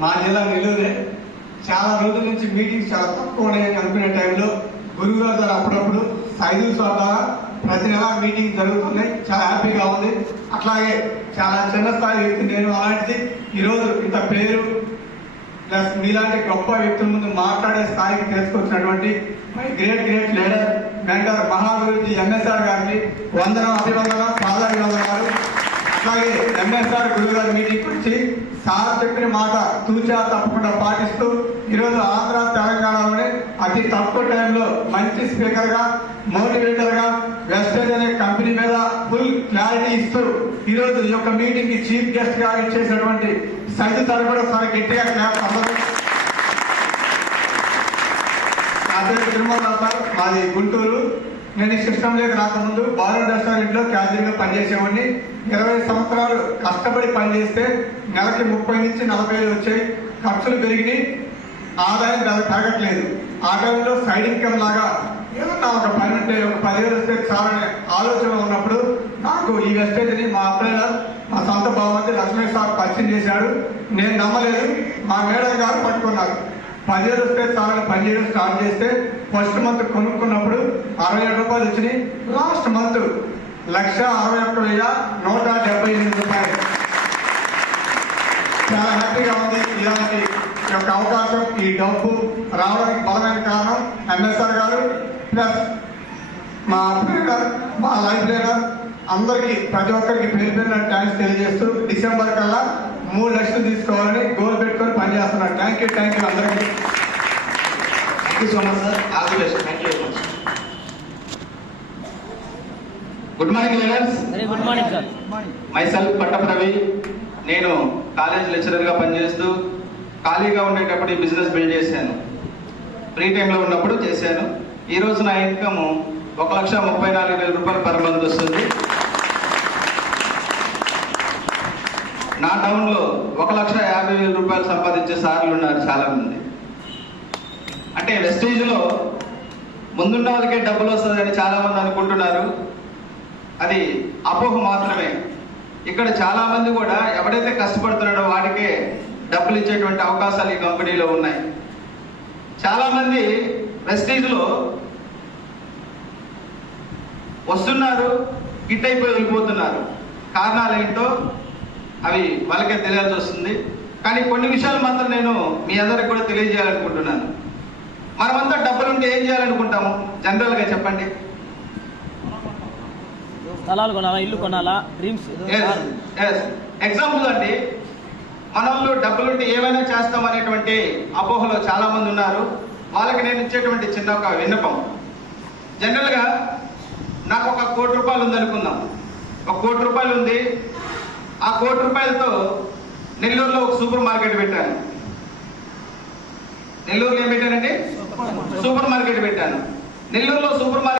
మా జిల్లా నెల్లూరే. చాలా రోజుల నుంచి మీటింగ్స్ చాలా తక్కువ ఉన్నాయని అనుకునే టైంలో గురువుగారు ద్వారా అప్పుడప్పుడు సైదుల ద్వారా ప్రతి నెల మీటింగ్ జరుగుతున్నాయి. చాలా హ్యాపీగా ఉంది. అట్లాగే చాలా చిన్న స్థాయి వ్యక్తి నేను. అలాంటిది ఈరోజు ఇంత పేరు ప్లస్ మీలాంటి గొప్ప వ్యక్తుల ముందు మాట్లాడే స్థాయికి తీసుకొచ్చినటువంటి my great leader mentor Mahaguruji MSR గారికి అభివందనం పాదాభివందనాలు. అట్లాగే ఎంఎస్ఆర్ గురుగారు మీటింగ్ వచ్చి సార్ చెప్పిన మాట తూచా తప్పకుండా పాటిస్తూ ఈరోజు ఆంధ్ర తెలంగాణలోనే అతి తక్కువ టైంలో మంచి స్పీకర్ గా మోటివేటర్ గా వెస్టేజ్ అనే కంపెనీ మీద ఫుల్ క్లారిటీ ఇస్తూ ఈరోజు ఈ యొక్క మీటింగ్ కి చీఫ్ గెస్ట్ గా ఇచ్చేసినటువంటి సైదు సార్ కూడా ఒకసారి గట్టిగా క్లాప్ అందరూ. నా పేరు తిరుమల సార్, మాది గుంటూరు. నేను ఈ సిస్టంలోకి రాకముందు బారూడ్ రెస్టారెంట్ లో క్యాజువల్ గా పనిచేసేవాడిని. 20 సంవత్సరాలు కష్టపడి పనిచేస్తే నెలకి 30 నుంచి 40 వచ్చాయి. ఖర్చులు పెరిగినాయి, ఆదాయం పెరగట్లేదు. ఆ టైంలో సైడ్ ఇన్కమ్ లాగా ఏమన్నా ఒక పని ఉంటే ఒక 10,000 వస్తే చాలనే ఆలోచన ఉన్నప్పుడు నాకు ఈ వెస్టేజ్ ని మా అప్లైనర్ మా సొంత బావమతి లక్ష్మీ సార్ పరిచయం చేశాడు. నేను నమ్మలేదు. మా మేడం గారు పట్టుకున్నారు. 10,000 వస్తే చాలని పనిచేయడం స్టార్ట్ చేస్తే ఫస్ట్ మంత్ కొనుక్కున్నప్పుడు 67 రూపాయలు వచ్చినాయి. లాస్ట్ మంత్ 1,61,178 రూపాయలు. చాలా హ్యాపీగా ఉంది. ఇలాంటి యొక్క అవకాశం, ఈ డబ్బు రావడానికి బలమైన కారణం ఎంఎస్ఆర్ గారు ప్లస్ మా ప్లేయర్, మా లైఫ్ ప్లేయర్ అందరికీ ప్రతి ఒక్కరికి పేరు పేరున థ్యాంక్స్ తెలియజేస్తూ డిసెంబర్ కల్లా 3 లక్షలు తీసుకోవాలని గోల్ పెట్టుకొని పనిచేస్తున్నారు. థ్యాంక్ యూ అందరికీ. Thank you so much sir. All the best. Thank you very much. Good morning leaders. Good morning sir. Myself Pattapu Ravi. నేను కాలేజ్ లెక్చరర్గా పనిచేస్తూ ఖాళీగా ఉండేటప్పుడు ఈ బిజినెస్ బిల్డ్ చేశాను. ఫ్రీ టైంలో ఉన్నప్పుడు చేశాను. ఈరోజు నా ఇన్కమ్ 1,34,000 రూపాయలు పర్ మంత్ వస్తుంది. నా టౌన్లో 1,50,000 రూపాయలు సంపాదించే సార్లు ఉన్నారు చాలా మంది. అంటే వెస్టేజ్లో ముందున్న వాళ్ళకే డబ్బులు వస్తుందని చాలా మంది అనుకుంటున్నారు. అది అపోహ మాత్రమే. ఇక్కడ చాలా మంది కూడా ఎవడైతే కష్టపడుతున్నాడో వాడికే డబ్బులు ఇచ్చేటువంటి అవకాశాలు ఈ కంపెనీలో ఉన్నాయి. చాలా మంది వెస్టేజ్లో వస్తున్నారు, హిట్ అయిపోయి వెళ్ళిపోతున్నారు. కారణాలు ఏంటో అవి వాళ్ళకే తెలియాల్సి వస్తుంది. కానీ కొన్ని విషయాలు మాత్రం నేను మీ అందరికి కూడా తెలియజేయాలనుకుంటున్నాను. మనమంతా డబ్బులుంటే ఏం చేయాలనుకుంటాము జనరల్గా చెప్పండి? స్థలాలు కొనాలా, ఇల్లు కొనాలా, డ్రీమ్స్. ఎగ్జాంపుల్ అండి, మన వాళ్ళు డబ్బులుంటే ఏమైనా చేస్తామనేటువంటి అపోహలో చాలా మంది ఉన్నారు. వాళ్ళకి నేను ఇచ్చేటువంటి చిన్న ఒక విన్నపం. జనరల్గా నాకు 1 కోటి రూపాయలు ఉందనుకుందాం. 1 కోటి రూపాయలు ఉంది. ఆ 1 కోటి రూపాయలతో నెల్లూరులో ఒక సూపర్ మార్కెట్ పెట్టాను. నెల్లూరులో ఏం పెట్టానండి? సూపర్ మార్కెట్ పెట్టాను. నెల్లూరులో సూపర్ మార్కెట్